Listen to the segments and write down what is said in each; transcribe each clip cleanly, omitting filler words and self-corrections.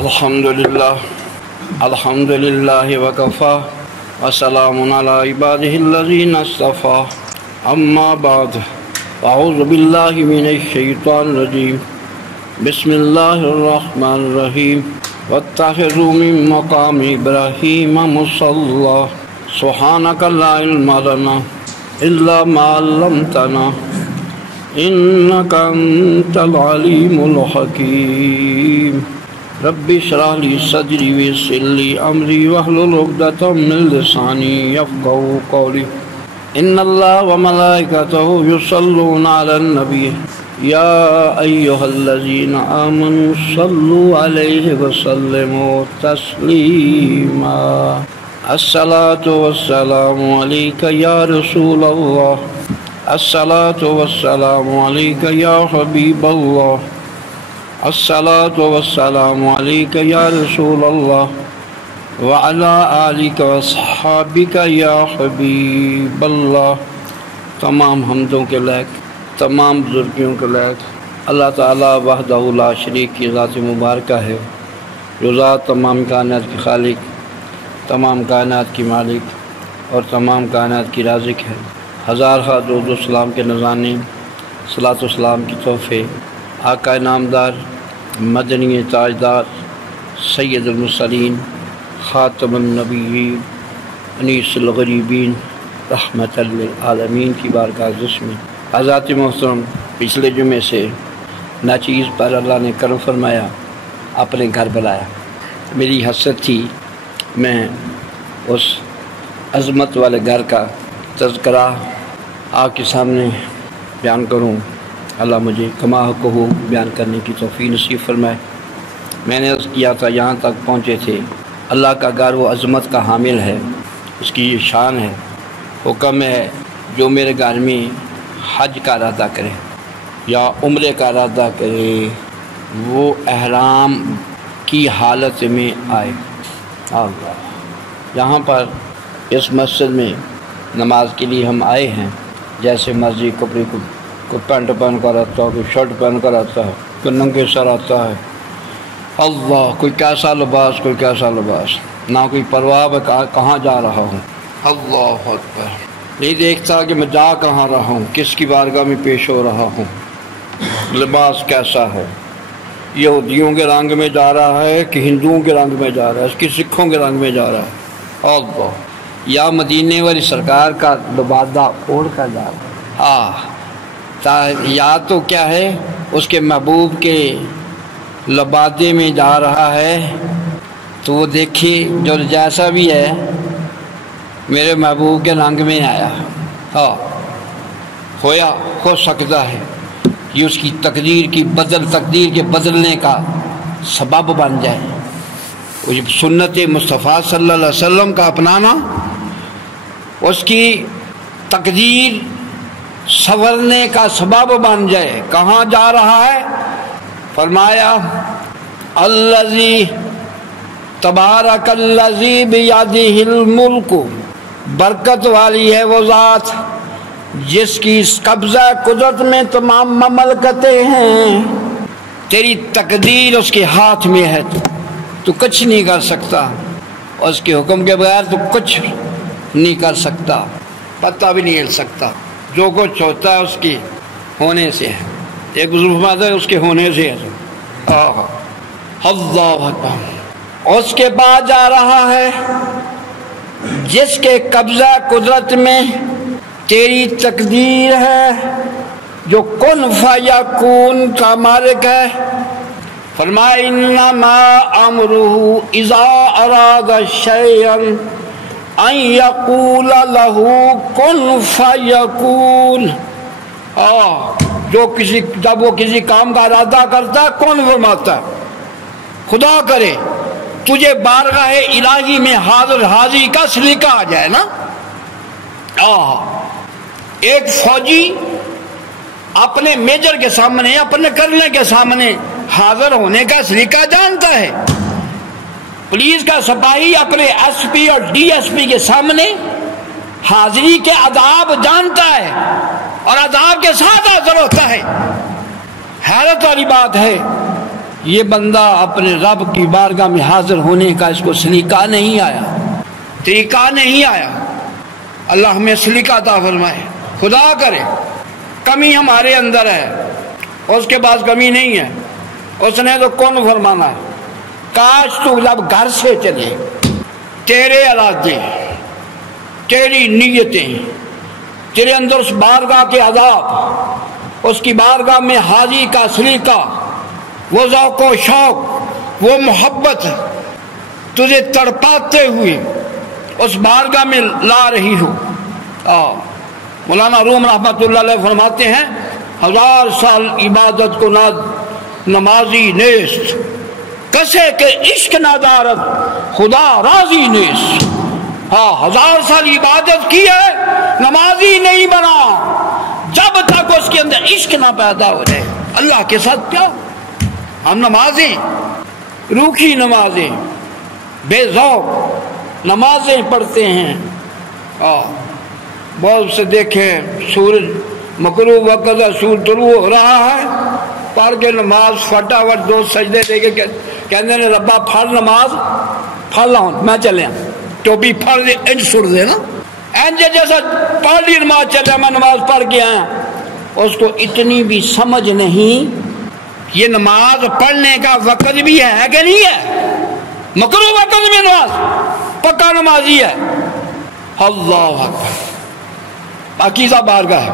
الحمدللہ وکفا وسلام علی عبادہ الذین اصطفا اما بعد اعوذ باللہ من الشیطان الرجیم بسم اللہ الرحمن الرحیم واتخذوا من مقام ابراہیم مصلی سبحانک لا علم لنا الا ما علمتنا انک انت العلیم الحکیم رب اشرح لی صدری ویسر لی امری واحلل عقدۃ من لسانی یفقہوا قولی ان اللہ وملائکتہ یصلون علی النبی یا ایہا الذین آمنوا صلوا علیہ وسلموا تسلیما الصلاۃ والسلام علیک یا رسول اللہ الصلاۃ والسلام علیک یا حبیب اللہ الصلاۃ والسلام علیک یا رسول اللہ وعلی آلک واصحابک یا حبیب اللہ۔ تمام حمدوں کے لائق، تمام بزرگیوں کے لائق اللہ تعالیٰ وحدہ لا شریک کی ذات مبارکہ ہے، جو ذات تمام کائنات کی خالق، تمام کائنات کی مالک اور تمام کائنات کی رازق ہے۔ ہزارہ درود و سلام کے نذرانے، صلاۃ و سلام کی تحفے آقا نامدار مدنی تاجدار سید المرسلین خاتم النبیین انیس الغریبین رحمت للعالمین کی بارگاہ اقدس میں حضرات محترم، پچھلے جمعے سے ناچیز پر اللہ نے کرم فرمایا، اپنے گھر بلایا۔ میری حسرت تھی میں اس عظمت والے گھر کا تذکرہ آپ کے سامنے بیان کروں، اللہ مجھے کما حق ہو بیان کرنے کی توفیق نصیب فرمائے۔ میں نے عرض کیا تھا یہاں تک پہنچے تھے، اللہ کا گھر وہ عظمت کا حامل ہے، اس کی یہ شان ہے، حکم ہے جو میرے گھر میں حج کا ارادہ کرے یا عمرے کا ارادہ کرے وہ احرام کی حالت میں آئے۔ اللہ، یہاں پر اس مسجد میں نماز کے لیے ہم آئے ہیں، جیسے مرضی کپڑے کوئی پینٹ پہن کر آتا ہے، کوئی شرٹ پہن کر آتا ہے، کوئی ننگے سر آتا ہے، اللہ کوئی کیسا لباس، کوئی کیسا لباس، نہ کوئی پرواہ ہے کہاں جا رہا ہوں، اللہ اکبر، نہیں دیکھتا کہ میں جا کہاں رہا ہوں، کس کی بارگاہ میں پیش ہو رہا ہوں، لباس کیسا ہے، یہودیوں کے رنگ میں جا رہا ہے کہ ہندوؤں کے رنگ میں جا رہا ہے، اس کی سکھوں کے رنگ میں جا رہا ہے، اللہ، یا مدینے والی سرکار کا لبادہ اوڑھ کر جا رہا ہے، یا تو کیا ہے اس کے محبوب کے لبادے میں جا رہا ہے، تو وہ دیکھیے جو جیسا بھی ہے میرے محبوب کے رنگ میں آیا، ہو سکتا ہے یہ اس کی تقدیر کے بدلنے کا سبب بن جائے۔ وہ سنت مصطفیٰ صلی اللہ علیہ وسلم کا اپنانا اس کی تقدیر سنورنے کا سبب بن جائے۔ کہاں جا رہا ہے؟ فرمایا الذی تبارک الذی بیدہ الملک، برکت والی ہے وہ ذات جس کی قبضہ قدرت میں تمام مملکتیں ہیں، تیری تقدیر اس کے ہاتھ میں ہے، تو کچھ نہیں کر سکتا، اس کے حکم کے بغیر تو کچھ نہیں کر سکتا، پتہ بھی نہیں ہل سکتا، جو کچھ ہوتا ہے اس کے ہونے سے ہے، ایک بزرگ فرماتا ہے اس کے ہونے سے ہے۔ اللہ اکبر، اس کے بعد جا رہا ہے جس کے قبضہ قدرت میں تیری تقدیر ہے، جو کن فیکون کا مالک ہے۔ فرمایا انما امرہ اذا اراد شیئا ان یقول لہ کن فیکون، جب وہ کسی کام کا ارادہ کرتا ہے کون فرماتا ہے؟ خدا کرے تجھے بارگاہ الہی میں حاضری کا سلیقہ آ جائے نا۔ ایک فوجی اپنے میجر کے سامنے، اپنے کرنے کے سامنے حاضر ہونے کا سلیقہ جانتا ہے، پولیس کا سپاہی اپنے ایس پی اور ڈی ایس پی کے سامنے حاضری کے آداب جانتا ہے اور آداب کے ساتھ حاضر ہوتا ہے۔ حیرت والی بات ہے یہ بندہ اپنے رب کی بارگاہ میں حاضر ہونے کا اس کو سلیقہ نہیں آیا، طریقہ نہیں آیا۔ اللہ ہمیں سلیقہ عطا فرمائے۔ خدا کرے کمی ہمارے اندر ہے، اس کے پاس کمی نہیں ہے، اس نے تو کون فرمانا ہے۔ کاش تو جب گھر سے چلے، تیرے ارادے، تیری نیتیں، تیرے اندر اس بارگاہ کے عذاب، اس کی بارگاہ میں حاضری کا سلیقہ، وہ ذوق و شوق، وہ محبت تجھے تڑپاتے ہوئے اس بارگاہ میں لا رہی ہو۔ مولانا روم رحمۃ اللہ علیہ فرماتے ہیں 1000 سال عبادت کو نمازی نیست، کسے کہ عشق ندارت خدا راضی نیست۔ 1000 سال عبادت کی ہے، نمازی نہیں بنا جب تک اس کے اندر عشق نہ پیدا ہو جائے اللہ کے ساتھ۔ کیا ہم نمازیں، روکھی نمازیں، بے ذوق نمازیں پڑھتے ہیں، بہت سے دیکھیں سورج مغرب وقت سورج طلوع ہو رہا ہے، پڑھ کے نماز فٹافٹ 2 سجدے دے کے کہتے ہیں ربا پھڑ نماز پھڑ لاؤں میں چلے ٹوپی پھڑ دے انج سڑ دے نا انج جیسا پڑھ لی نماز چلے میں نماز پڑھ کے آیا۔ اس کو اتنی بھی سمجھ نہیں یہ نماز پڑھنے کا وقت بھی ہے کہ نہیں ہے، مکروہ وقت میں نماز پکا نمازی ہے۔ اللہ اکبر، پاکیزہ بارگاہ ہے،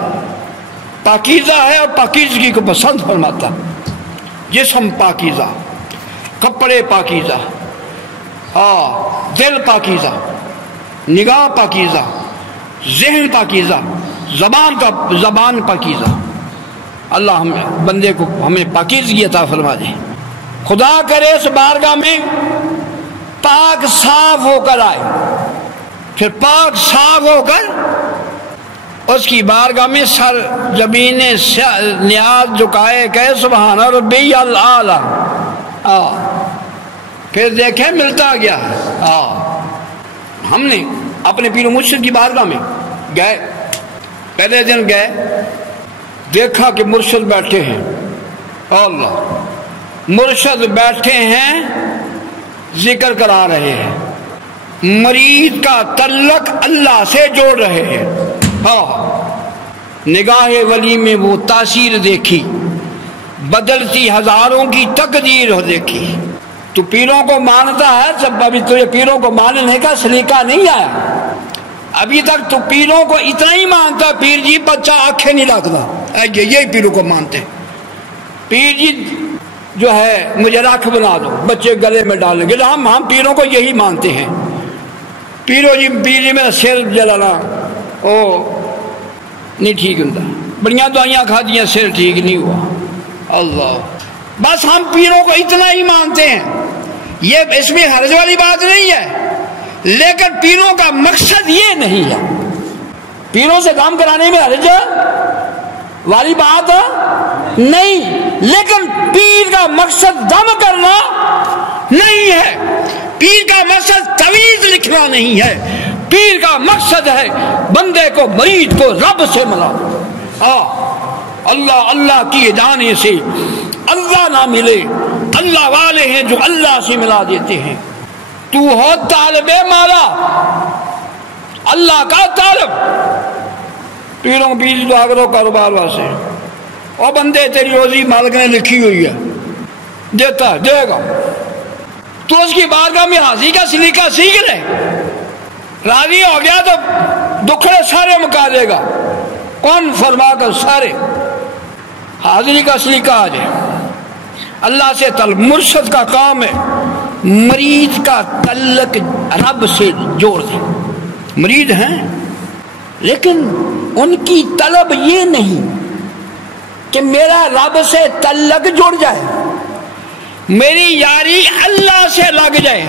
پاکیزہ ہے اور پاکیزگی کو پسند فرماتا، جسم پاکیزہ، کپڑے پاکیزہ، دل پاکیزہ، نگاہ پاکیزہ، ذہن پاکیزہ، زبان پاکیزہ۔ اللہ بندے کو ہمیں پاکیزگی عطا فرما دے۔ خدا کرے اس بارگاہ میں پاک صاف ہو کر آئے، پھر پاک صاف ہو کر اس کی بارگاہ میں سر زمین نیاز جھکائے کہ سبحان ربی الاعلی، پھر دیکھیں ملتا گیا۔ ہم نے اپنے پیر و مرشد کی بارگاہ میں گئے، پہلے دن گئے، دیکھا کہ مرشد بیٹھے ہیں، اللہ مرشد بیٹھے ہیں ذکر کرا رہے ہیں، مرید کا تعلق اللہ سے جوڑ رہے ہیں۔ نگاہ ولی میں وہ تاثیر دیکھی، بدلتی ہزاروں کی تقدیر دیکھی۔ تو پیروں کو مانتا ہے، جب ابھی تجھے پیروں کو ماننے کا سلیقہ نہیں آیا، ابھی تک تو پیروں کو اتنا ہی مانتا، پیر جی بچہ آنکھیں نہیں لگتا، یہی پیروں کو مانتے۔ پیر جی جو ہے مجھے راکھ بنا دو، بچے گلے میں ڈالیں گے، ہم پیروں کو یہی مانتے ہیں۔ پیر جی میرا سر جلانا او نہیں ٹھیک ہوتا، بڑیاں دوائیاں کھا دیا سر ٹھیک نہیں ہوا۔ اللہ، بس ہم پیروں کو اتنا ہی مانتے ہیں، یہ اس میں حرج والی بات نہیں ہے، لیکن پیروں کا مقصد یہ نہیں ہے، پیروں سے کام کرانے میں حرج والی بات نہیں، لیکن پیر کا مقصد دم کرنا نہیں ہے، پیر کا مقصد تویز لکھنا نہیں ہے، پیر کا مقصد ہے بندے کو، مرید کو رب سے ملا۔ اللہ اللہ کی جانے سے اللہ نہ ملے، اللہ والے ہیں جو اللہ سے ملا دیتے ہیں۔ تو ہو طالب مالا، اللہ کا طالب، پیروں بیج دعا کرو کاروبار واسطے، اور بندے تیری روزی مالک نے لکھی ہوئی ہے، دیتا ہے دے گا، تو اس کی بارگاہ میں حاضری کا سلیقہ سیکھ لے، راضی ہو گیا تو دکھڑے سارے مکا دے گا، کون فرما کر سارے حاضری کا سلیقہ آ جائے۔ اللہ سے طلب، مرشد کا کام ہے مرید کا تعلق رب سے جوڑ دے۔ مرید ہیں لیکن ان کی طلب یہ نہیں کہ میرا رب سے تعلق جڑ جائے، میری یاری اللہ سے لگ جائے۔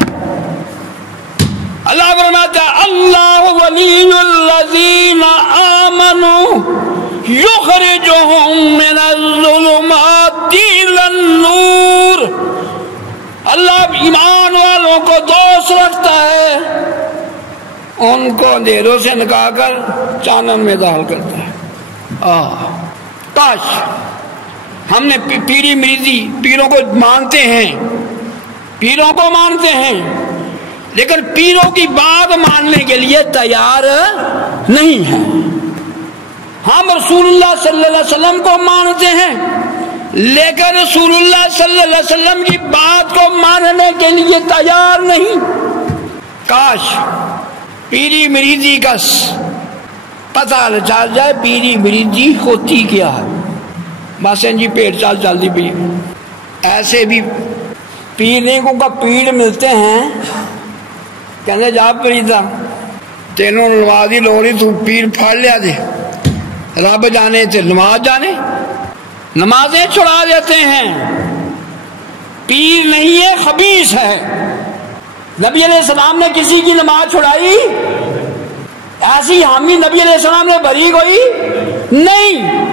اللہ فرماتا ہے اللہ ولی الذین آمنوا یخرجہم من الظلمات الی النور۔ اللہ ایمان والوں کو دوست رکھتا ہے، ان کو اندھیروں سے نکال کر چانن میں داخل کرتا ہے۔ کاش ہم نے پیری مریضی پیروں کو مانتے ہیں، پیروں کو مانتے ہیں، لیکن پیروں کی بات ماننے کے لیے تیار نہیں ہیں۔ ہم رسول اللہ صلی اللہ علیہ وسلم کو مانتے ہیں، لیکن رسول اللہ صلی اللہ علیہ وسلم کی بات کو ماننے کے لیے تیار نہیں۔ کاش پیری مریضی کا پتہ چل جائے پیری مریضی ہوتی کیا ہے۔ بس جی پیٹ چل دی پی، ایسے بھی پیرنے کو کا پیڑ ملتے ہیں، کہنے جا پریدا تینوں نماز ہی لوڑی تو پیر پھاڑ لیا دے، رب جانے تے نماز جانے، نمازیں چھڑا دیتے ہیں۔ پیر نہیں ہے، خبیث ہے۔ نبی علیہ السلام نے کسی کی نماز چھڑائی؟ ایسی حامی نبی علیہ السلام نے بری کوئی نہیں۔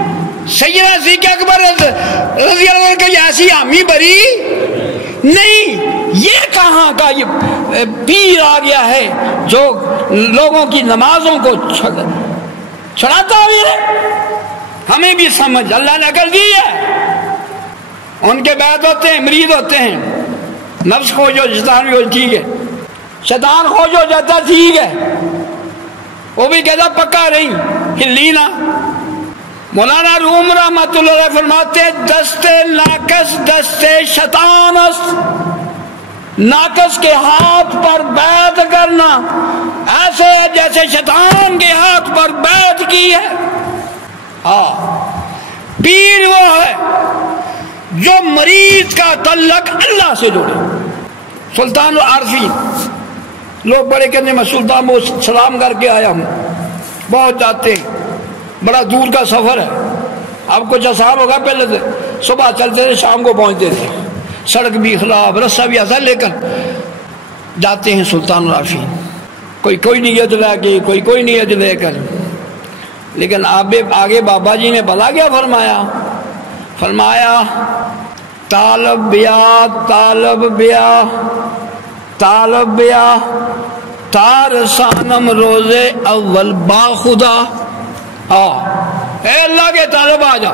سیدنا صدیق اکبر رضی اللہ عنہ کی ایسی حامی بری نہیں۔ یہ کہاں کا یہ پیر آ گیا ہے جو لوگوں کی نمازوں کو چھڑاتا ہے؟ ہمیں بھی سمجھ اللہ نے عقل دی ہے۔ ان کے بعد ہوتے ہیں، مرید ہوتے ہیں، نفس خوش ہو شیطان بھی ہو، ٹھیک ہے، شیطان خوش ہو جاتا ٹھیک ہے، وہ بھی کہتا پکا رہی ہلی نہ۔ مولانا روم رحمت اللہ علیہ فرماتے دستے ناقص دستے شیطان است، ناقص کے ہاتھ پر بیعت کرنا ایسے ہے جیسے شیطان کے ہاتھ پر بیعت کی ہے۔ پیر وہ ہے جو مریض کا تعلق اللہ سے جوڑے۔ سلطان العارفین لوگ بڑے کہنے میں سلطان کو سلام کر کے آیا ہوں، بہت جاتے ہیں، بڑا دور کا سفر ہے۔ اب کچھ سال ہوگا، پہلے سے صبح چلتے تھے شام کو پہنچتے تھے، سڑک بھی خراب، رستہ بھی ایسا، لے کر جاتے ہیں سلطان العارفین، کوئی نیت لے کے، کوئی نیت لے کر، لیکن آگے بابا جی نے بلا کیا فرمایا طالب بیا تار سانم روزے اول با خدا۔ اے اللہ کے طالب آ جا،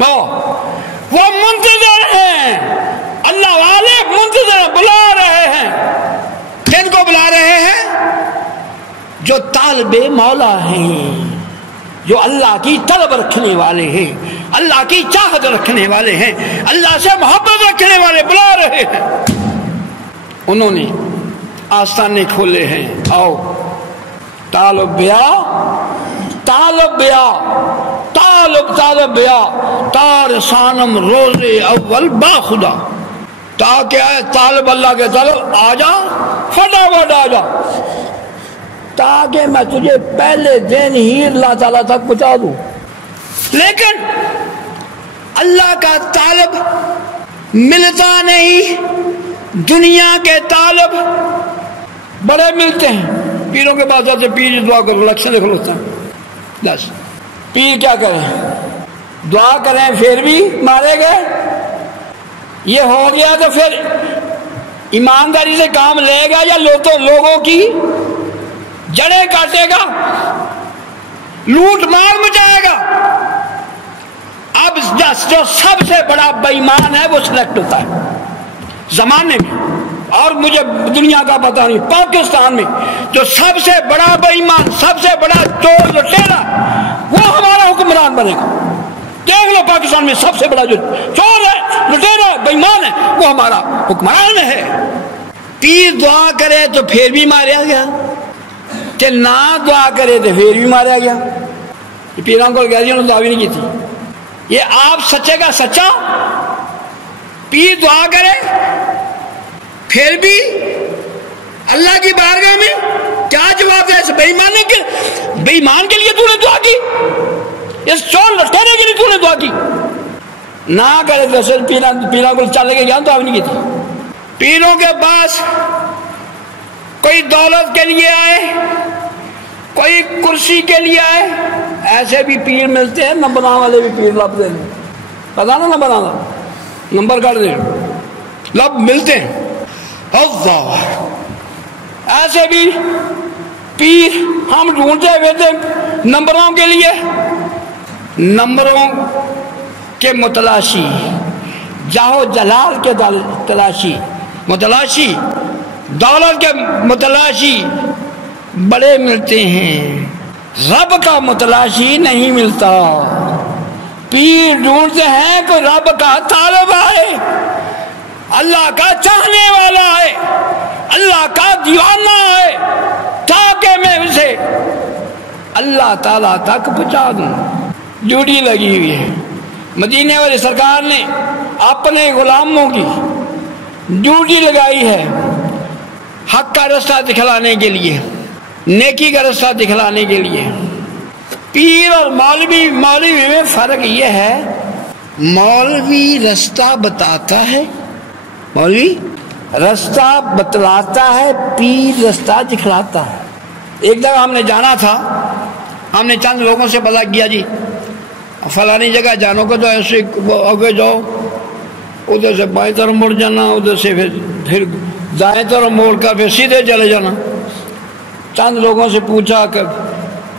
وہ منتظر ہیں، اللہ والے منتظر بلا رہے ہیں۔ کن کو بلا رہے ہیں؟ جو طالب مولا ہیں، جو اللہ کی طلب رکھنے والے ہیں، اللہ کی چاہت رکھنے والے ہیں، اللہ سے محبت رکھنے والے بلا رہے ہیں۔ انہوں نے آستانے کھولے ہیں، آؤ طالب بیا تار سانم روزے اول با خدا۔ تا کیا ہے؟ طالب اللہ کے طالب آ جا، فٹافٹ آ جا، تاکہ میں تجھے پہلے دن ہی اللہ تعالیٰ تک پہنچا دوں۔ لیکن اللہ کا طالب ملتا نہیں، دنیا کے طالب بڑے ملتے ہیں۔ پیروں کے پاس آتے، پیر دعا کرو، لکشن دیکھ لوتا ہے، بس پیر کیا کریں، دعا کریں پھر بھی مارے گئے۔ یہ ہو گیا تو پھر ایمانداری سے کام لے گا یا لوگوں کی جڑیں کاٹے گا، لوٹ مار مچائے گا؟ اب جو سب سے بڑا بے ایمان ہے وہ سلیکٹ ہوتا ہے زمانے میں، اور مجھے دنیا کا پتہ نہیں، پاکستان میں جو سب سے بڑا بے ایمان، سب سے بڑا چور لٹیرا، وہ ہمارا حکمران بنے گا۔ دیکھ لو پاکستان میں سب سے بڑا جو چور ہے، لٹیرا ہے، بے ایمان ہے، وہ ہمارا حکمران ہے۔ پیر دعا کرے تو پھر بھی ماریا گیا، کہ نہ دعا کرے تو پھر بھی ماریا گیا۔ پیران کو کہہ دیا انہوں نے دعا بھی نہیں کی تھی۔ یہ آپ سچے کا سچا، پیر دعا کرے پھر بھی اللہ کی بارگاہ میں کیا جواب ہے؟ اس بے ایمان کے لیے تو نے دعا کی، اس چور لٹکانے کے لیے تو نے دعا کی؟ نہ کرے تو صرف پیران کو چل کے گیا، دعا بھی نہیں کی تھی۔ پیروں کے پاس کوئی دولت کے لیے آئے، کوئی کرسی کے لیے آئے، ایسے بھی پیر ملتے ہیں، نمبر والے بھی پیر لبتے ہیں، پتا نا نمبر آنا، نمبر کر دیں، لب ملتے ہیں۔ اللہ، ایسے بھی پیر ہم ڈھونڈتے ہوئے تھے نمبروں کے لیے، نمبروں کے متلاشی، جاہو جلال کے تلاشی، متلاشی دولت کے متلاشی بڑے ملتے ہیں، رب کا متلاشی نہیں ملتا۔ پیر ڈھونڈتے ہیں کہ رب کا طالب آئے، اللہ کا چاہنے والا ہے، اللہ کا دیوانہ ہے، تاکہ میں اسے اللہ تعالیٰ تک پہنچا دوں۔ ڈیوٹی لگی ہوئی ہے۔ مدینے والی سرکار نے اپنے غلاموں کی ڈیوٹی لگائی ہے حق کا رستہ دکھلانے کے لیے، نیکی کا رستہ دکھلانے کے لیے۔ پیر اور مولوی میں فرق یہ ہے، مولوی رستہ بتاتا ہے، مولوی رستہ بتلاتا ہے، پیر رستہ دکھلاتا ہے۔ ایک دفعہ ہم نے جانا تھا، ہم نے چند لوگوں سے پتا کیا جی فلانی جگہ جانو گے تو ایسے آگے جاؤ، ادھر سے بائیں طرف مڑ جانا، ادھر سے پھر دائیں طرف موڑ کر پھر سیدھے چلے جانا۔ چند لوگوں سے پوچھا کہ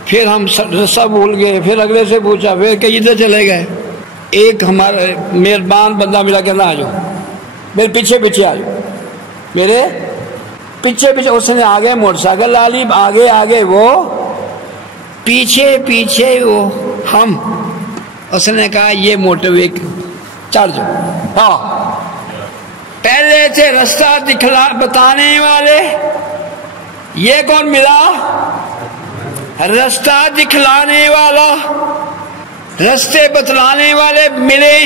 پھر ہم رستہ بھول گئے، پھر اگلے سے پوچھا، پھر کہیں ادھر چلے گئے۔ ایک ہمارا مہربان بندہ ملا، کہنا آ جاؤ میرے پیچھے پیچھے آ جاؤ، میرے پیچھے پیچھے۔ اس نے آگے موٹر سائیکل لالی، آگے آگے وہ، پیچھے پیچھے وہ ہم۔ اس نے کہا یہ موٹر وہیکل چڑھ جاؤ۔ ہاں، پہلے تھے رستہ بتانے والے، یہ کون ملا؟ رستہ دکھلانے والا، رستے بتلانے والے ملے۔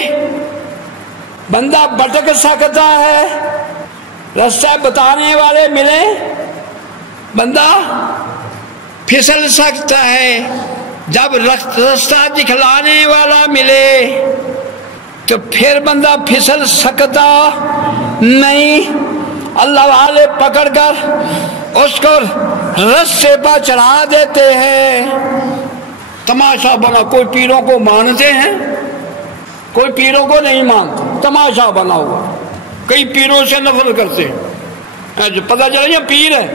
بندہ بھٹک سکتا ہے، رستہ بتانے والے ملے، بندہ پھسل سکتا ہے۔ جب رستہ دکھلانے والا ملے تو پھر بندہ پھسل سکتا نہیں۔ اللہ والے پکڑ کر اس کو رستے پر چڑھا دیتے ہیں۔ تماشا بنا، کوئی پیروں کو مانتے ہیں، کوئی پیروں کو نہیں مانتے، تماشا بنا ہوا۔ کئی پیروں سے نفرت کرتے ہیں، جو پتہ چلا یہ پیر ہے،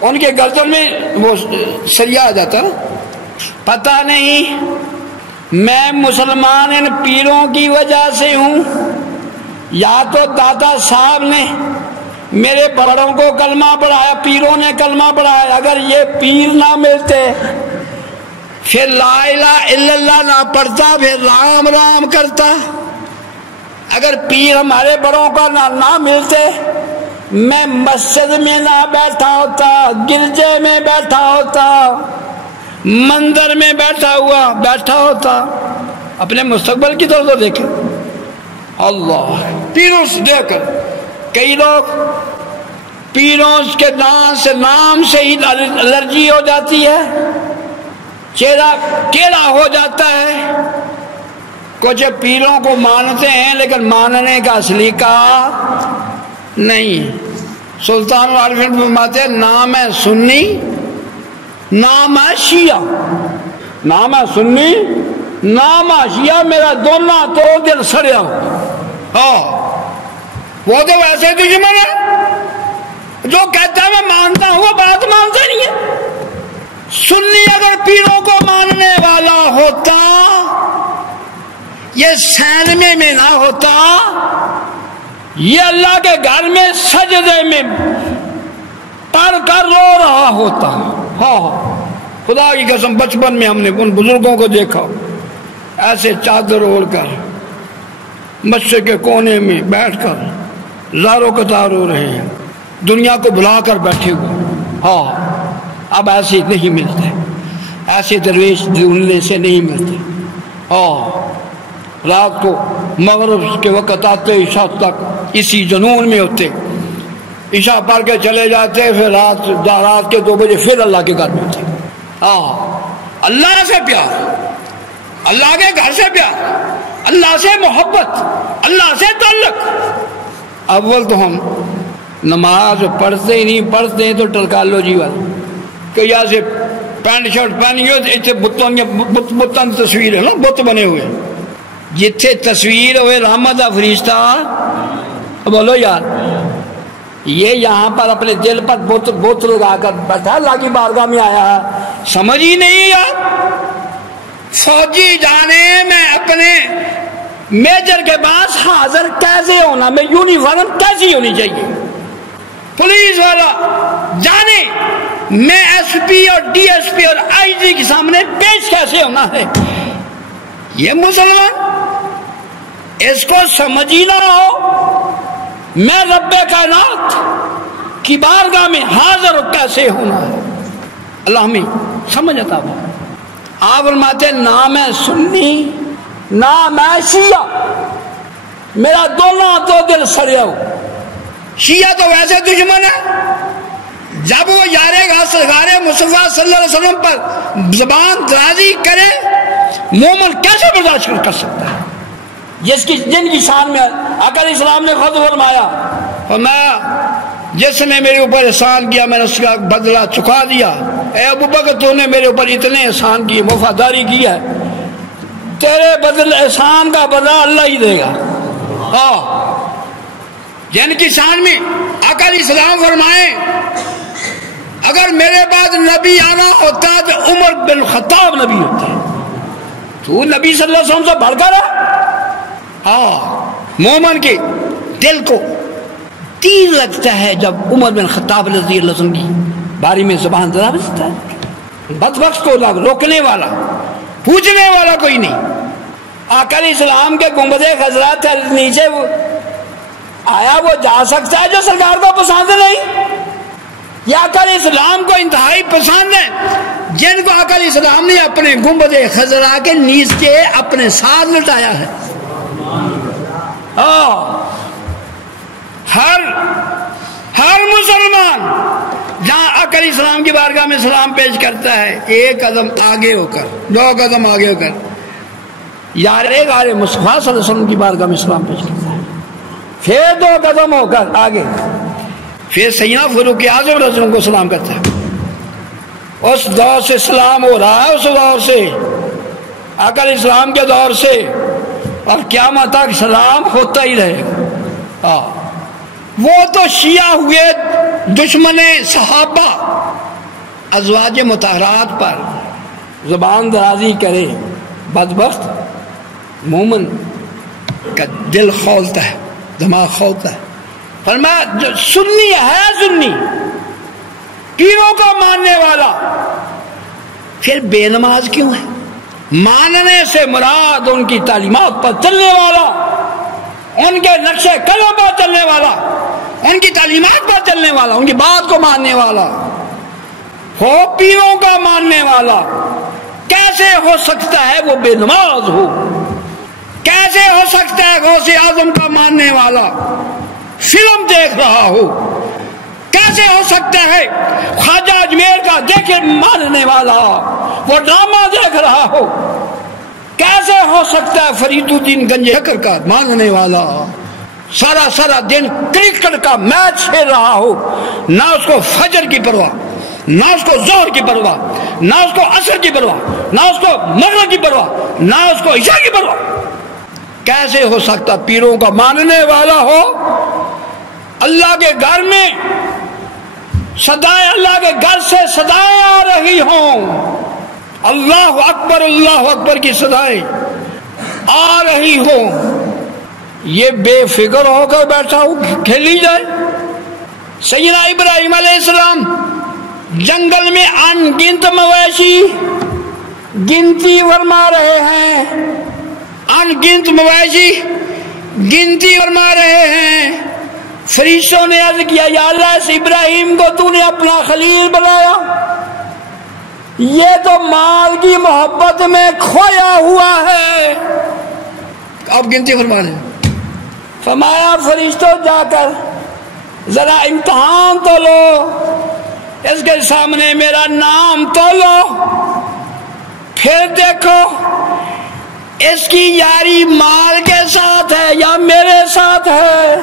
ان کے گردن میں وہ سریا آ جاتا ہے۔ پتہ نہیں میں مسلمان ان پیروں کی وجہ سے ہوں، یا تو دادا صاحب نے میرے بڑوں کو کلمہ پڑھایا، پیروں نے کلمہ پڑھایا۔ اگر یہ پیر نہ ملتے پھر لا الہ الا اللہ نہ پڑھتا، پھر رام رام کرتا۔ اگر پیر ہمارے بڑوں کا نہ ملتے، میں مسجد میں نہ بیٹھا ہوتا، گرجے میں بیٹھا ہوتا، مندر میں بیٹھا ہوتا۔ اپنے مستقبل کی طرف تو دیکھیں، اللہ پیروں سے دیکھ کر کئی لوگ پیروں کے نام سے ہی الرجی ہو جاتی ہے، چہرہ ٹیڑھا ہو جاتا ہے۔ کچھ پیروں کو مانتے ہیں لیکن ماننے کا سلیقہ نہیں۔ سلطان العارفین فرماتے ہیں نام ہے سنی، نام ہے شیعہ، نام ہے سنی، نام ہے شیعہ، میرا دونوں تو دل سڑیا۔ ہاں، وہ تو ویسے دشمن ہے، جو کہتا ہے میں مانتا ہوں وہ بات مانتا نہیں ہے۔ سنی اگر پیروں کو ماننے والا ہوتا، یہ سینمے میں نہ ہوتا، یہ اللہ کے گھر میں سجدے میں پڑھ کر رو رہا ہوتا۔ ہاں، خدا کی قسم بچپن میں ہم نے ان بزرگوں کو دیکھا ایسے چادر اوڑھ کر مسجد کے کونے میں بیٹھ کر زاروں قطار رو رہے ہیں، دنیا کو بلا کر بیٹھے ہوئے۔ ہاں، اب ایسے نہیں ملتے، ایسے درویش ڈھونڈنے سے نہیں ملتے۔ ہاں، رات کو مغرب کے وقت آتے، عشاء تک اسی جنون میں ہوتے، عشاء پڑھ کے چلے جاتے، پھر رات کے 2 بجے پھر اللہ کے گھر میں ہوتے۔ اللہ سے پیار، اللہ کے گھر سے پیار، اللہ سے محبت، اللہ سے تعلق۔ اول تو ہم نماز پڑھتے ہی نہیں، پڑھتے ہیں تو ٹرکالوجی والا کہ یہاں سے پینٹ شرٹ پہنی ہو، اتنے بتوں کی تصویر ہے نا، بت بنے ہوئے، جتھے تصویر ہوئے رحمت دا فرشتہ، بولو یار یہ یہاں پر اپنے دل پر بت لگا کر بیٹھا، اللہ کی بارگاہ میں آیا ہے، سمجھ ہی نہیں یار۔ فوجی جانے میں اپنے میجر کے پاس حاضر کیسے ہونا، میں یونیفارم کیسی ہونی چاہیے، پولیس والا جانے میں ایس پی اور ڈی ایس پی اور آئی جی کے سامنے پیش کیسے ہونا ہے۔ یہ مسلمان اس کو سمجھ ہی نہ ہو میں رب کائنات کی بارگاہ میں حاضر کیسے ہونا ہے، اللہ ہمیں سمجھ عطا فرمائے۔ آپ فرماتے نہ میں سنی نہ میں شیعہ، میرا دونوں دو دل سڑیا ہو۔ شیعہ تو ویسے دشمن ہے، جب وہ یارے غار مصطفیٰ صلی اللہ علیہ وسلم پر زبان درازی کرے مومن کیسے برداشت کر سکتا ہے، جن کی شان میں آقا علیہ السلام نے خود فرمایا جس نے میرے اوپر احسان کیا میں نے اس کا بدلہ چکا دیا۔ اے ابو بکر تو نے میرے اوپر اتنے احسان کی، وفاداری کی ہے، تیرے بدل احسان کا بدلہ اللہ ہی دے گا۔ جن کی شان میں آقا علیہ السلام فرمائے اگر میرے بعد نبی آنا ہوتا تو عمر بن خطاب نبی ہوتا، تو نبی صلی اللہ علیہ وسلم سے بڑھ کر مومن کے دل کو تیر لگتا ہے جب عمر بن خطاب رضی اللہ عنہ کی بارے میں زبان درازتا ہے۔ بدبخت کو روکنے والا پوچھنے والا کوئی نہیں۔ آقا علیہ السلام کے گنبد خضرا تھے نیچے آیا، وہ جا سکتا ہے جو سرکار کو پسند نہیں؟ یہ آقا علیہ السلام کو انتہائی پسند ہے جن کو آقا علیہ السلام نے اپنے گنبد خضرا کے نیچے اپنے ساتھ لٹایا ہے۔ ہر مسلمان جہاں آقا علیہ السلام کی بارگاہ میں سلام پیش کرتا ہے ایک قدم آگے ہو کر، دو قدم آگے ہو کر یار غار مصطفیٰ صلی اللہ علیہ وسلم کی بارگاہ میں سلام پیش کرتا ہے، پھر دو قدم ہو کر آگے، پھر سیدنا فاروق اعظم رضی اللہ عنہ کو سلام کرتا ہے۔ اس دور سے سلام ہو رہا ہے، اس دور سے آقا علیہ السلام کے دور سے اور قیامت تک سلام ہوتا ہی رہے گا۔ وہ تو شیعہ ہوئے دشمن صحابہ، ازواج مطہرات پر زبان درازی کرے، بدبخت مومن کا دل کھولتا ہے، دماغ کھولتا ہے۔ فرمایا جو سنی ہے، سنی پیروں کا ماننے والا، پھر بے نماز کیوں ہے؟ ماننے سے مراد ان کی تعلیمات پر چلنے والا، ان کے نقش قدم پر چلنے والا، ان کی تعلیمات پر چلنے والا، ان کی بات کو ماننے والا ہو، پیروں کا ماننے والا۔ کیسے ہو سکتا ہے وہ بے نماز ہو؟ کیسے ہو سکتا ہے غوث اعظم کا ماننے والا فلم دیکھ رہا ہو؟ کیسے ہو سکتا ہے خواجہ اجمیر کا دیکھے ماننے والا وہ ڈرامہ دیکھ رہا ہو؟ کیسے ہو سکتا ہے فرید الدین گنج شکر کا ماننے والا سارا دن کرکٹ کا میچ کھیل رہا ہو، نہ اس کو فجر کی پرواہ، نہ اس کو ظہر کی پرواہ، نہ اس کو عصر کی پرواہ، نہ اس کو مغرب کی پرواہ، نہ اس کو عشاء کی پرواہ؟ کیسے ہو سکتا پیروں کا ماننے والا ہو؟ اللہ کے گھر میں صدائیں، اللہ کے گھر سے صدائیں آ رہی ہوں، اللہ اکبر کی صدائیں آ رہی ہوں، یہ بے فکر ہو کر بیٹھا ہوں کھیلی جائے۔ سیدنا ابراہیم علیہ السلام جنگل میں ان گنت مویشی گنتی فرما رہے ہیں، ان گنت مویشی گنتی فرما رہے ہیں۔ فرشتوں نے عرض کیا یا اللہ اس ابراہیم کو تو نے اپنا خلیل بنایا، یہ تو مال کی محبت میں کھویا ہوا ہے۔ اب گنتی فرما رہے ہیں۔ فرمایا فرشتوں جا کر ذرا امتحان تو لو، اس کے سامنے میرا نام تو لو، پھر دیکھو اس کی یاری مال کے ساتھ ہے یا میرے ساتھ ہے۔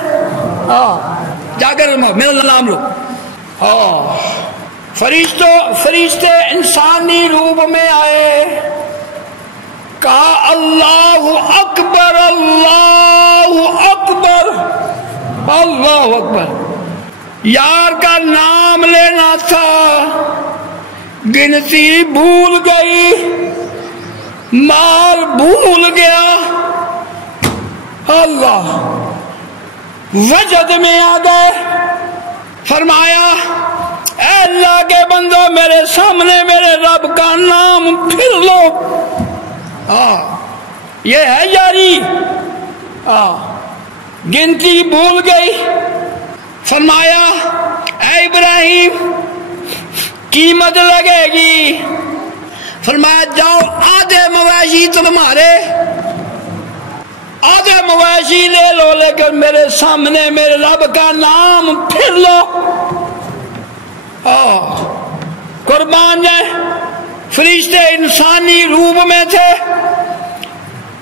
جا کر میرا نام لو۔ فرشتے انسانی روپ میں آئے، کہا اللہ اکبر اللہ اکبر اللہ اکبر۔ یار کا نام لینا تھا، گنتی بھول گئی، مال بھول گیا، اللہ وجد میں آ گئے، فرمایا اے اللہ کے بندو میرے سامنے میرے رب کا نام پھر لو۔ یہ ہے یاری۔ گنتی بھول گئی، فرمایا اے ابراہیم قیمت لگے گی، فرمایا جاؤ آدھے مویشی تمہارے، آدھے مویشی لے لو، لیکن میرے سامنے میرے رب کا نام پھر لو۔ قربان جائے، فرشتے انسانی روپ میں تھے،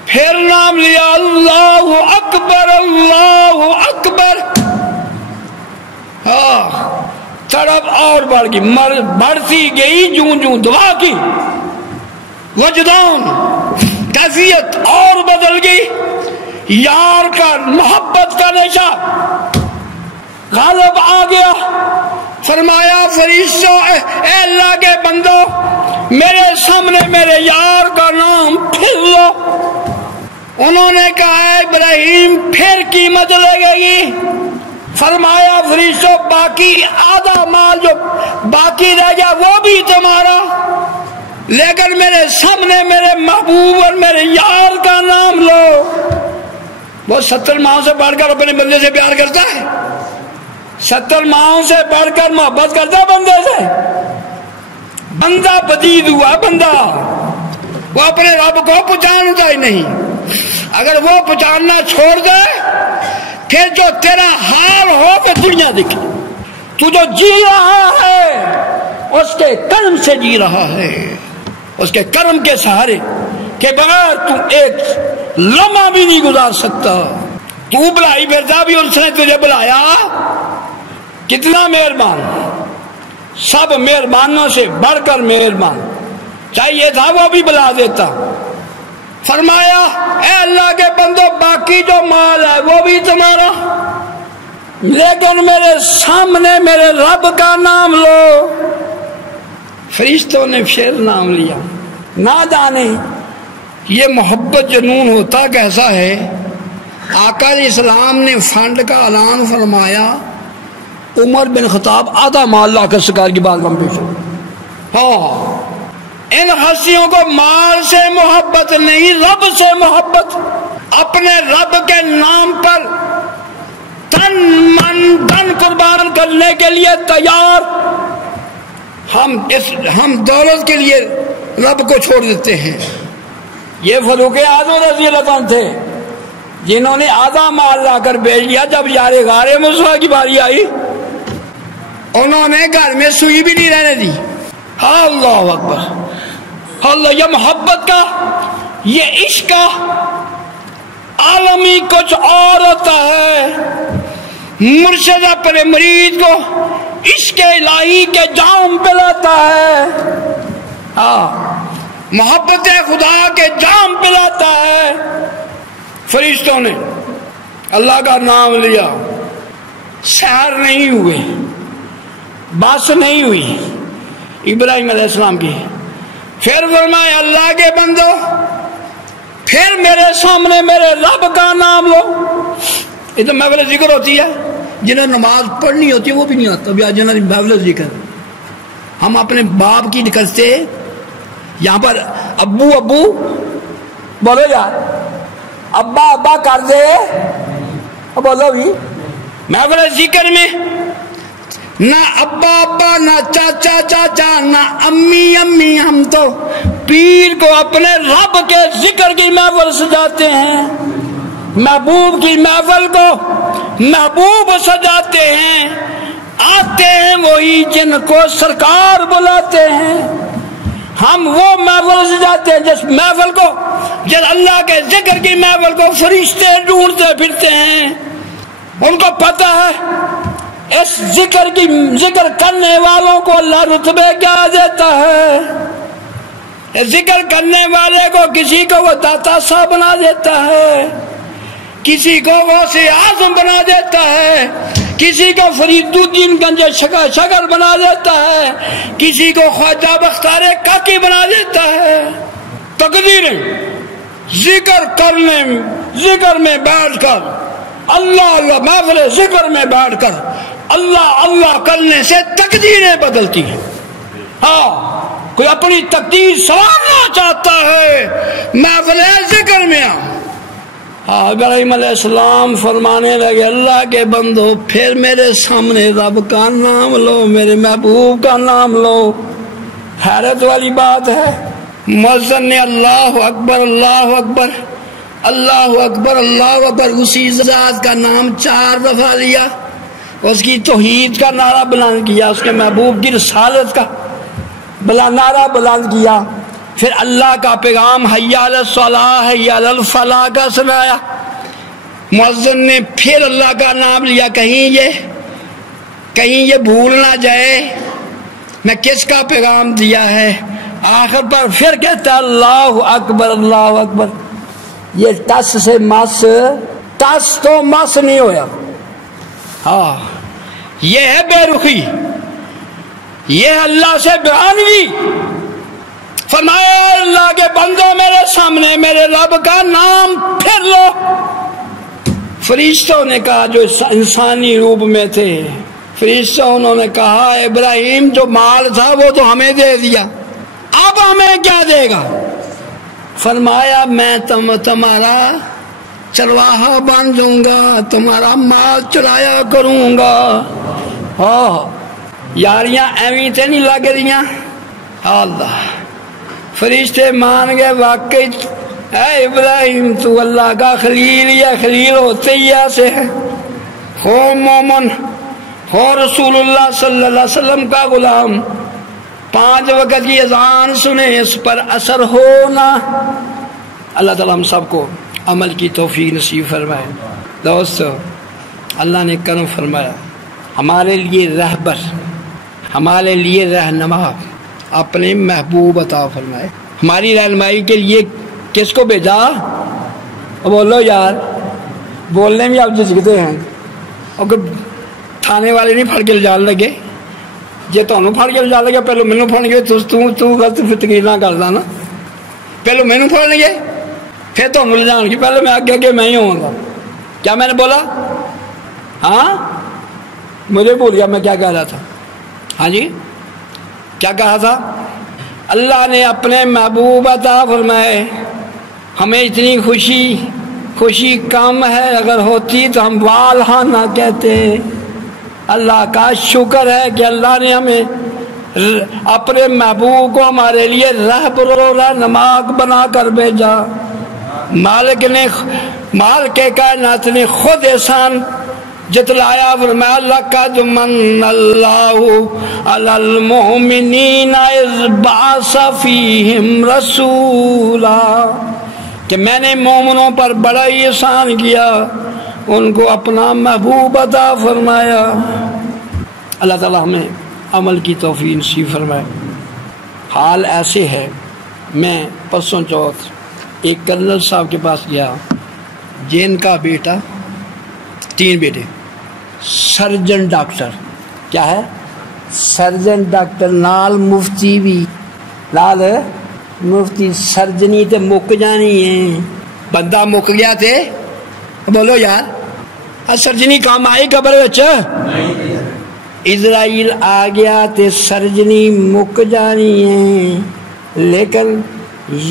پھر نام لیا اللہ اکبر اللہ اکبر۔ تڑپ اور بڑھ گئی، بڑھتی گئی جوں جوں دعا کی، وجدان کیفیت اور بدل گئی، یار کا محبت کا نشہ غالب آ گیا۔ فرمایا فرشتوں اے اللہ کے بندو میرے سامنے میرے یار کا نام پھر لو۔ انہوں نے کہا ابراہیم پھر قیمت لگے گی، فرمایا فرشتوں باقی آدھا مال جو باقی رہ گیا وہ بھی تمہارا، لیکن میرے سامنے میرے محبوب اور میرے یار کا نام لو۔ وہ 70 ماہوں سے بڑھ کر اپنے بندے سے پیار کرتا ہے، 70 ماہوں سے بڑھ کر محبت کرتا ہے بندے سے۔ بندہ بدید ہوا بندہ، وہ اپنے رب کو پہچانتا ہی نہیں۔ اگر وہ پہچاننا چھوڑ دے پھر جو تیرا حال ہو کہ دنیا دکھے۔ تو جو جی رہا ہے اس کے کرم سے جی رہا ہے، اس کے کرم کے سہارے کے بغیر تو ایک لمحہ بھی نہیں گزار سکتا۔ تو بلائی پھرتا بھی اس نے تجھے بلایا، کتنا مہربان، سب مہربانوں سے بڑھ کر مہربان، چاہیے تھا وہ بھی بلا دیتا۔ فرمایا اے اللہ کے بندو باقی جو مال ہے وہ بھی تمہارا، لیکن میرے سامنے میرے رب کا نام لو۔ فرشتوں نے پھر نام لیا۔ نہ جانے یہ محبت جنون ہوتا کیسا ہے۔ آقا علیہ السلام نے فنڈ کا اعلان فرمایا، عمر بن خطاب آدھا مال لا کر سرکار کی بات میں پیش۔ ان ہستیوں کو مال سے محبت نہیں، رب سے محبت، اپنے رب کے نام پر تن من دن قربان کرنے کے لیے تیار۔ ہم دولت کے لیے رب کو چھوڑ دیتے ہیں۔ یہ فاروق اعظم رضی اللہ عنہ تھے جنہوں نے آدھا مال لا کر بھیج لیا۔ جب یار غار مصطفیٰ کی باری آئی انہوں نے گھر میں سوئی بھی نہیں رہنے دی۔ اللہ اکبر اللہ، یہ محبت کا، یہ عشق کا عالمی کچھ اور ہوتا ہے۔ مرشد اپنے مرید کو عشق الہی کے جام پلاتا ہے، محبت خدا کے جام پلاتا ہے۔ فرشتوں نے اللہ کا نام لیا، سحر نہیں ہوئے، بس نہیں ہوئی ابراہیم علیہ السلام کی۔ پھر فرمایا اللہ کے بندو پھر میرے سامنے میرے رب کا نام لو۔ یہ تو محفل ذکر ہوتی ہے، جنہیں نماز پڑھنی ہوتی ہے وہ بھی نہیں آتا بھی آج محفل ذکر۔ ہم اپنے باپ کی کرتے، یہاں پر ابو ابو بولو یار، ابا ابا کر دے بولو بھی۔ محفل ذکر میں نہ ابا ابا، نہ چاچا چاچا، نہ امی امی، ہم تو پیر کو اپنے رب کے ذکر کی محفل سجاتے ہیں، محبوب کی محفل کو محبوب سجاتے ہیں۔ آتے ہیں وہی جن کو سرکار بلاتے ہیں۔ ہم وہ محفل سجاتے ہیں جس محفل کو، جس اللہ کے ذکر کی محفل کو فرشتے ڈھونڈتے پھرتے ہیں۔ ان کو پتہ ہے اس ذکر کرنے والوں کو اللہ رتبے کیا دیتا ہے۔ ذکر کرنے والے کو کسی کو وہ داتا صاحب بنا دیتا ہے، کسی کو غوث اعظم بنا دیتا ہے، کسی کو فرید الدین گنج شکر بنا دیتا ہے، کسی کو خواجہ بختار کاکی بنا دیتا ہے۔ تقدیریں ذکر کرنے ذکر میں بیٹھ کر اللہ محفل ذکر میں بیٹھ کر اللہ اللہ کرنے سے تقدیریں بدلتی ہیں. ہاں کوئی اپنی تقدیر سنوارنا چاہتا ہے محفل ذکر میں ابراہیم علیہ السلام فرمانے لگے اللہ کے بندو پھر میرے سامنے رب کا نام لو، میرے محبوب کا نام لو. حیرت والی بات ہے، مؤذن نے اللہ اکبر اللہ اکبر اللہ اکبر اللہ اکبر اسی ذات کا نام 4 دفعہ لیا، اس کی توحید کا نعرہ بلند کیا، اس کے محبوب کی رسالت کا نعرہ بلند کیا، پھر اللہ کا پیغام حی علی الصلاۃ حی علی الفلاح کا سنایا. مؤذن نے پھر اللہ کا نام لیا، کہیں یہ بھول نہ جائے میں کس کا پیغام دیا ہے. آخر پر پھر کہتا ہے اللہ اکبر اللہ اکبر. یہ ٹس سے مس، ٹس تو مس نہیں ہویا. ہاں یہ ہے بے رخی، یہ اللہ سے برانوی. فرمایا اللہ کے بندوں میرے سامنے میرے رب کا نام پھر لو. فرشتوں نے کہا جو انسانی روپ میں تھے، فرشتوں انہوں نے کہا ابراہیم جو مال تھا وہ تو ہمیں دے دیا، اب ہمیں کیا دے گا؟ فرمایا میں تمہارا چرواہا بن جاؤں گا، تمہارا مال چرایا کروں گا. ہاں یاریاں ایویں تے نہیں لگ رہیاں. اللہ فرشتے مان گئے واقعی اے ابراہیم تو اللہ کا خلیل یا خلیل ہوتے ہی ایسے ہے. ہو مومن، ہو رسول اللہ صلی اللہ علیہ وسلم کا غلام، 5 وقت کی اذان سنے اس پر اثر ہونا. اللہ تعالیٰ ہم سب کو عمل کی توفیق نصیب فرمائے. دوستو اللہ نے کرم فرمایا، ہمارے لیے رہبر، ہمارے لیے رہنما اپنے محبوب عطا فرمائے. ہماری رہنمائی کے لیے کس کو بھیجا؟ بولو یار، بولنے میں آپ جھجکتے ہیں. اور تھانے والے نہیں پھڑ کے جان لگے، جی تمہیں پھڑ کے جان لگے پہلو مینو پھڑ گئے، تو غلط فکر نہ کردا نا. پہلو مینو پھڑ گے پھر تمہیں لے جان گے، پہلے میں آگے میں ہی ہوں گا. کیا میں نے بولا؟ ہاں مجھے بھول گیا میں کیا کہہ رہا تھا. ہاں جی کیا کہا تھا؟ اللہ نے اپنے محبوب عطا فرمائے. ہمیں اتنی خوشی کم ہے، اگر ہوتی تو ہم والہا نہ کہتے. اللہ کا شکر ہے کہ اللہ نے ہمیں اپنے محبوب کو ہمارے لیے رہبر و رہنما بنا کر بھیجا. مالک کائنات نے خود احسان جتلایا. فرمایا لقد من اللہ علی المؤمنین اذ بعث فیہم رسولا، کہ میں نے مومنوں پر بڑا ہی احسان کیا، ان کو اپنا محبوب عطا فرمایا. اللہ تعالیٰ ہمیں عمل کی توفیق نصیب فرمائے. حال ایسے ہے، میں پرسوں چوتھ ایک کرنل صاحب کے پاس گیا، جن کا بیٹا 3 بیٹے، سرجن ڈاکٹر. کیا ہے؟ سرجن ڈاکٹر، نال مفتی بھی، نال مفتی. سرجنی تے مک جانی ہے، بندہ مک گیا تے بولو یار سرجنی کام آئی قبر وچ. اسرائیل آ گیا تے سرجنی مک جانی ہے. لیکن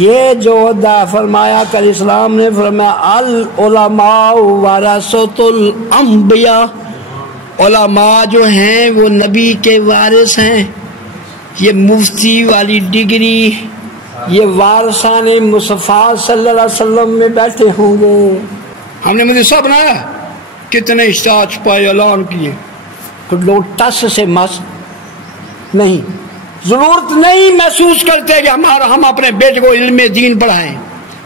یہ جو دا فرمایا کل اسلام نے فرمایا العلماء ورثۃ الانبیاء، علماء جو ہیں وہ نبی کے وارث ہیں. یہ مفتی والی ڈگری یہ وارثان مصطفیٰ صلی اللہ علیہ وسلم میں بیٹھے ہوں گے. ہم نے مدرسہ بنایا، کتنے اشتہار چھپائے، اعلان کیے. کچھ لوگ ٹس سے مس نہیں، ضرورت نہیں محسوس کرتے کہ ہم اپنے بیٹے کو علم دین پڑھائیں.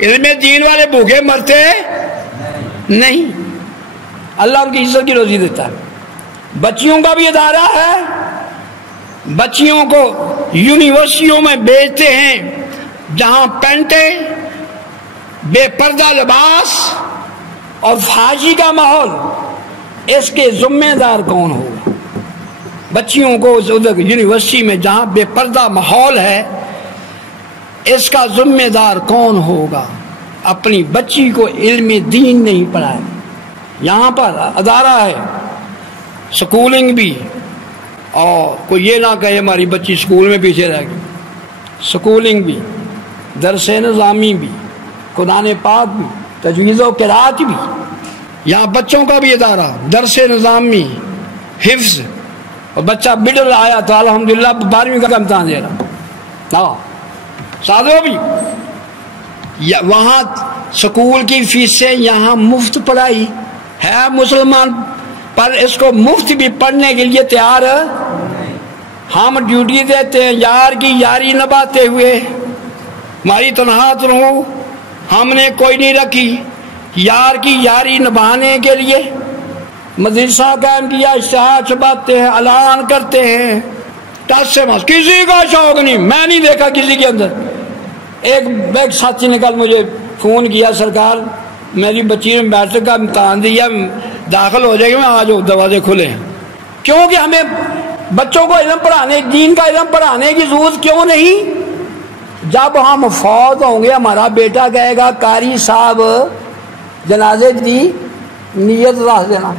علم دین والے بھوکے مرتے نہیں، اللہ ان کی عزت کی روزی دیتا ہے. بچیوں کا بھی ادارہ ہے، بچیوں کو یونیورسٹیوں میں بھیجتے ہیں جہاں پینٹیں، بے پردہ لباس اور فحاشی کا ماحول. اس کے ذمہ دار کون ہوگا؟ بچیوں کو یونیورسٹی میں جہاں بے پردہ ماحول ہے، اس کا ذمہ دار کون ہوگا؟ اپنی بچی کو علم دین نہیں پڑھائے. یہاں پر ادارہ ہے سکولنگ بھی، اور کوئی یہ نہ کہے ہماری بچی سکول میں پیچھے رہ گئی. سکولنگ بھی، درس نظامی بھی، قرآن پاک بھی، تجوید و قرات بھی. یہاں بچوں کا بھی ادارہ، درس نظامی، حفظ. اور بچہ مڈل آیا تو الحمدللہ 12ویں کا امتحان دے رہا. ہاں ساتھوں بھی وہاں سکول کی فیسیں، یہاں مفت پڑھائی ہے مسلمان، پر اس کو مفت بھی پڑھنے کے لیے تیار ہے. ہم ڈیوٹی دیتے ہیں یار کی یاری نبھاتے ہوئے، ہماری تنہات رہو ہم نے کوئی نہیں رکھی. یار کی یاری نبھانے کے لیے مدرسہ قائم کیا، اشتہار چھپاتے ہیں، اعلان کرتے ہیں. ٹس سے مس کسی کا شوق نہیں، میں نہیں دیکھا کسی کے اندر. ایک ساتھی نے کل مجھے فون کیا، سرکار میری بچی نے میٹرک کا امتحان دیا، داخل ہو جائے گی، میں آ جاؤ دروازے کھلے ہیں. کیونکہ ہمیں بچوں کو علم پڑھانے، دین کا علم پڑھانے کی ضرورت کیوں نہیں؟ جب ہم فوت ہوں گے ہمارا بیٹا کہے گا قاری صاحب جنازے دی نیت رکھ دینا.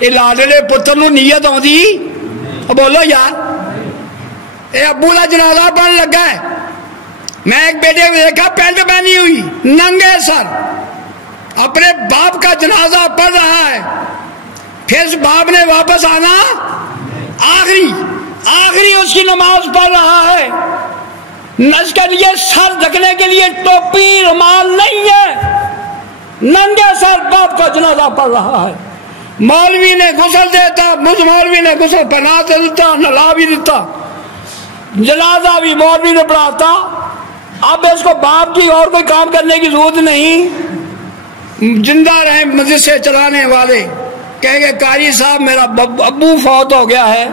یہ لاڈلے پتر نو نیت آتی؟ بولو یار، اے ابو کا جنازہ پڑھن لگا ہے. میں ایک بیٹے کو دیکھا پینٹ پہنی ہوئی ننگے سر اپنے باپ کا جنازہ پڑھ رہا ہے. پھر اس باپ نے واپس آنا، آخری اس کی نماز پڑھ رہا ہے. اس کے لیے سر ڈھکنے کے لیے ٹوپی رومال نہیں ہے، ننگے سر باپ کا جنازہ پڑھ رہا ہے. مولوی نے غسل دیتا، مجھ مولوی نے غسل پہنا دیتا، نلا بھی دیتا، جنازہ بھی مولوی نے پڑھاتا. اب اس کو باپ کی اور کوئی کام کرنے کی ضرورت نہیں. زندہ رہے مدرسے چلانے والے، کہیں گے قاری صاحب میرا ابو فوت ہو گیا ہے،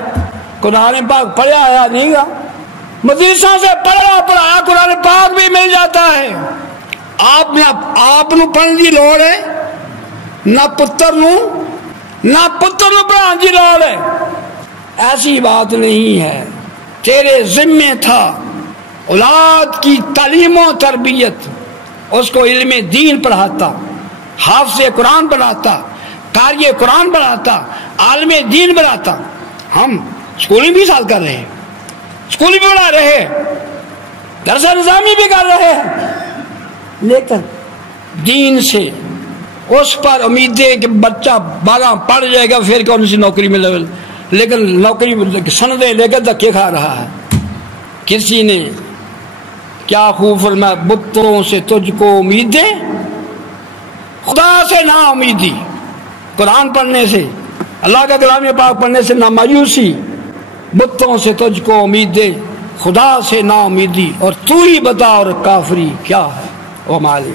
قرآن پاک پڑھا آیا نہیں گا. مدرسہ سے پڑھایا قرآن پاک بھی مل جاتا ہے. آپ نو پڑھنے کی لوڑ ہے، نہ پتر نو پڑھانے کی لوڑ ہے. ایسی بات نہیں ہے. تیرے ذمے تھا اولاد کی تعلیم و تربیت، اس کو علم دین پڑھاتا، حافظ قرآن پڑھاتا، قاری قرآن پڑھاتا، عالم دین پڑھاتا. ہم اسکولنگ بھی سال کر رہے ہیں، اسکول بھی پڑھا رہے ہیں، درس نظامی بھی کر رہے ہیں، لیکن دین سے اس پر امید ہے کہ بچہ 12 پڑھ جائے گا پھر کون سی نوکری ملے، لیکن نوکری سندیں لے کر دھکے کھا رہا ہے. کسی نے کیا خوب فرمایا، بتوں سے تجھ کو امیدیں، خدا سے نا امیدی. قرآن پڑھنے سے، اللہ کا کلام پاک پڑھنے سے نہ مایوسی، بتوں سے تجھ کو امیدیں، خدا سے نا امیدی. اور تو ہی بتا اور کافری کیا ہے. وہ مالی